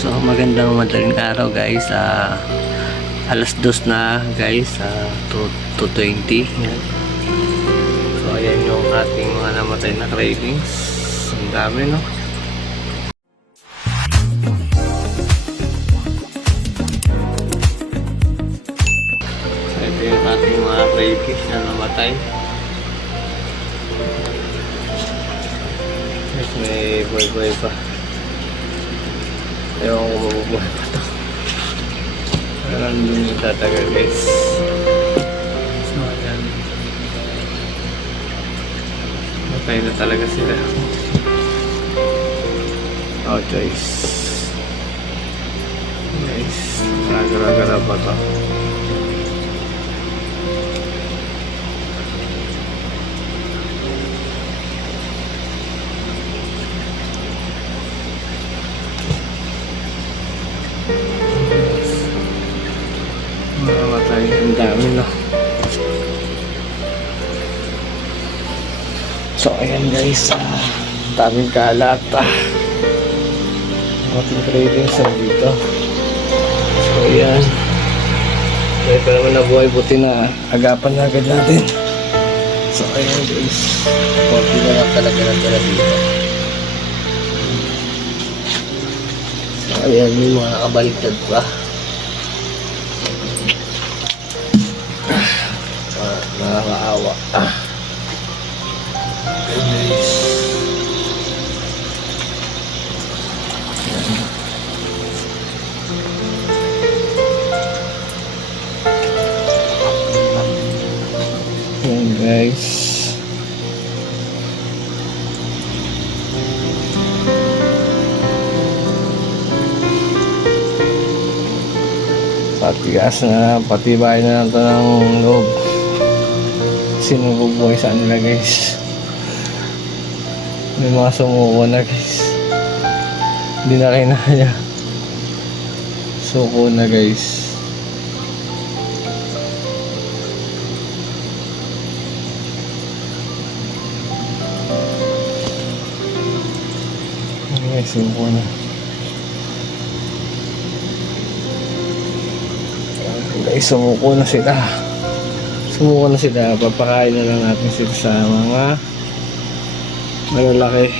So magandang madaling araw guys. Alas 2 na guys, 2:20. Yan. So ayan yung ating mga namatay na cravings. Ang dami, no? So ito yung ating mga cravings na namatay. Yes, may boy pa. Ewan ko mabubuhay pa to. Parang hindi tatagal guys. So ayan, matay na talaga sila. Oh guys, gara-gara ba to? Mamatay, ang dami, no? So ayan guys, daming kalat, ating cravings dito. So ayan, kaya pa naman nabuhay, buti na agapan na agad natin. So ayan guys, konti na lang talaga natira dito. So ayan, yung mga nakabaliktad pa. Nakakaawa. Guys. Yan guys. Patigas na, patibay na lang ito ng loob. Sinububuhay sa nila guys. May mga sumuko na guys. Hindi na kinaya. Suko na guys. Okay, suko na. Guys, sumuko na sila. Sumuko na sila, papakain na lang natin sila sa mga malalaki.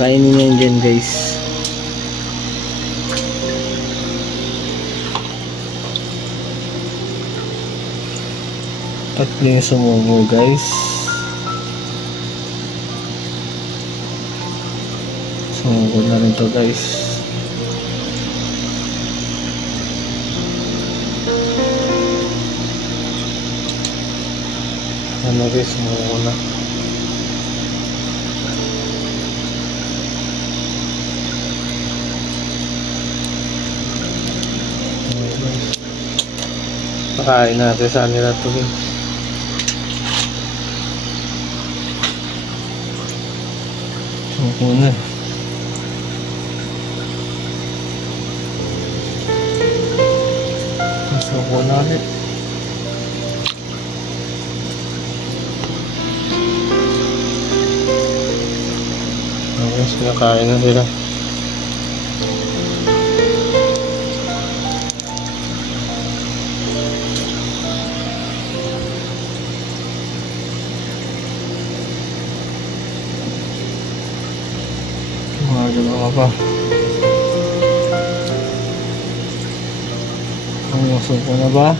Kainin niya yun dyan guys. Tatlo yung sumuko guys. Sumuko na rin to guys. Ano guys, sumuko na. Pakain natin sa nila ito guys. Sumuko na. Sumuko na ulit. Guys, kinakain na sila. Gumagalaw pa. Ang suko na ba?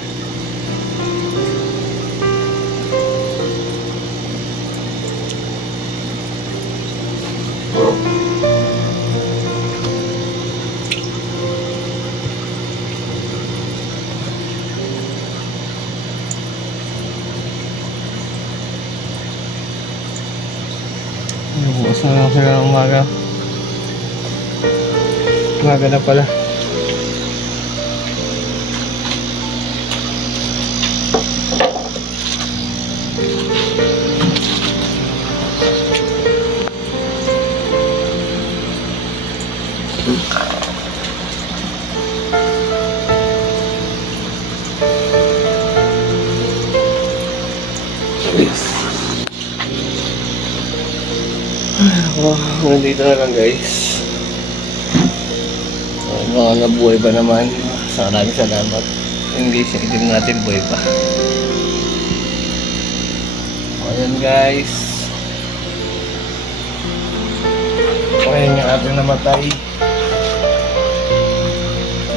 Bukas na lang sila ng umaga. Umaga na pala. Nandito na lang guys. mga nabuhay pa naman. Maraming salamat. Hindi siya itim natin buhay pa. Ayan guys. Ayan yung ating namatay.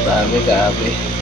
Dami, grabe.